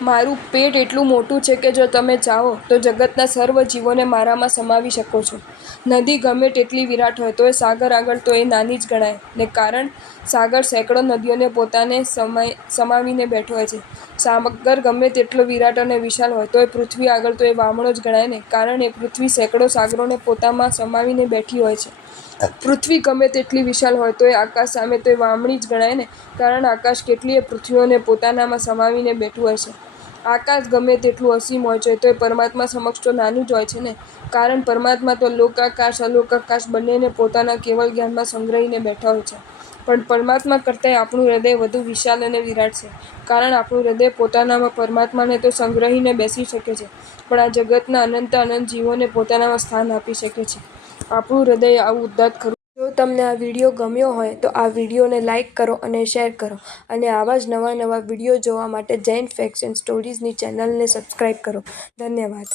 મારું પેટ એટલું મોટું છે કે જો તમે ચાહો તો જગતના સર્વ જીવોને મારામાં સમાવી શકો છો. નદી ગમે તેટલી વિરાટ હોય તોય સાગર આગળ તો એ નાની જ ગણાય ને, કારણ સાગર સેંકડો નદીઓને પોતાને સમાવીને બેઠો હોય છે. સાગર ગમે તેટલો વિરાટ અને વિશાળ હોય તોય પૃથ્વી આગળ તો એ વામણો જ ગણાય ને, કારણ એ પૃથ્વી સેંકડો સાગરોને પોતામાં સમાવીને બેઠી હોય છે. પૃથ્વી ગમે તેટલી વિશાળ હોય તોય આકાશ સામે તો એ વામણી જ ગણાય ને, કારણ આકાશ કેટલીય પૃથ્વીઓને પોતાનામાં સમાવીને બેઠું હોય છે. આકાશ ગમે તેટલું અસીમ હોય છે તોય પરમાત્મા સમક્ષ તો નાનું જ હોય છે ને, કારણ પરમાત્મા તો લોકાકાશ અલોકાકાશ બંનેને પોતાના કેવળ જ્ઞાનમાં સંગ્રહીને બેઠા હોય છે. પણ પરમાત્મા કરતાંય આપણું હૃદય વધુ વિશાળ અને વિરાટ છે, કારણ આપણું હૃદય પોતાનામાં પરમાત્માને તો સંગ્રહીને બેસી શકે છે, પણ આ જગતના અનંત જીવોને પોતાનામાં સ્થાન આપી શકે છે. આપણું હૃદય આવું ઉદ્ધત ખરું. જો તમને આ વિડીયો ગમ્યો હોય તો આ વિડીયોને લાઇક કરો અને શેર કરો, અને આવા જ નવા વિડીયો જોવા માટે જૈન ફેક્ટ્સ એન્ડ સ્ટોરીઝની ચેનલને સબસ્ક્રાઈબ કરો. ધન્યવાદ.